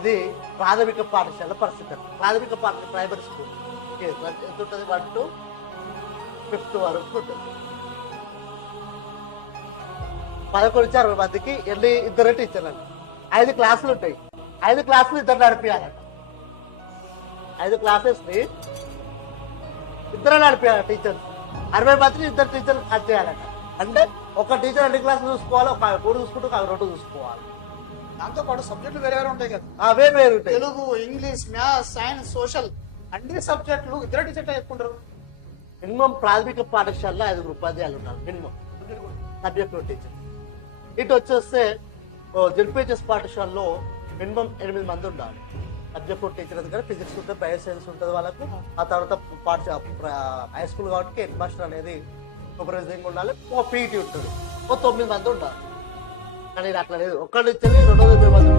ఇది ప్రాథమిక పాఠశాల పరిస్థితి. ప్రాథమిక పాఠశాల ప్రైమరీ స్కూల్ ఎంత ఉంటుంది? One to? ఫిఫ్త్ వరకు ఉంటుంది. పదకొండు నుంచి అరవై మందికి ఎన్ని ఇద్దరు టీచర్లు? అండి ఐదు క్లాసులు ఉంటాయి. ఐదు క్లాసులు ఇద్దరు నడిపించాలంట ఐదు క్లాసెస్ని ఇద్దరు నడిపించాలి టీచర్స్ అరవై మందిని ఇద్దరు టీచర్లు కట్ చేయాలంట. అంటే ఒక టీచర్ అన్ని క్లాసులు చూసుకోవాలి ఒక మూడు చూసుకుంటూ ఒక రెండు చూసుకోవాలి. దాంతో పాటు సబ్జెక్టులు వేరే వేరే ఉంటాయి కదా. అవే వేరు ఉంటాయి. Telugu English maths science social అన్ని సబ్జెక్టులు ఇద్దరు టీచర్లు చెప్పుకుంటారు. మినిమం ప్రాథమిక పాఠశాలలో ఐదుగురు ఉపాధ్యాయులు ఉన్నారు మినిమం. సబ్జెక్ట్ టీచర్ ఇటు వచ్చేస్తే జెడ్పిహెచ్ఎస్ పాఠశాలలో మినిమం ఎనిమిది మంది ఉండాలి. సబ్జెక్ట్ టీచర్ దగ్గర ఫిజిక్స్ ఉంటుంది బయో సైన్స్ ఉంటుంది వాళ్ళకు. ఆ తర్వాత పాఠశాల హై స్కూల్ కాబట్టి హెడ్ మాస్టర్ అనేది సూపర్వైజింగ్ ఉండాలి. ఒక పీఈటీ ఉంటుంది. ఒక తొమ్మిది మంది ఉండాలి. కానీ ఇది అట్లా లేదు. ఒక్కడి నుంచి రెండోది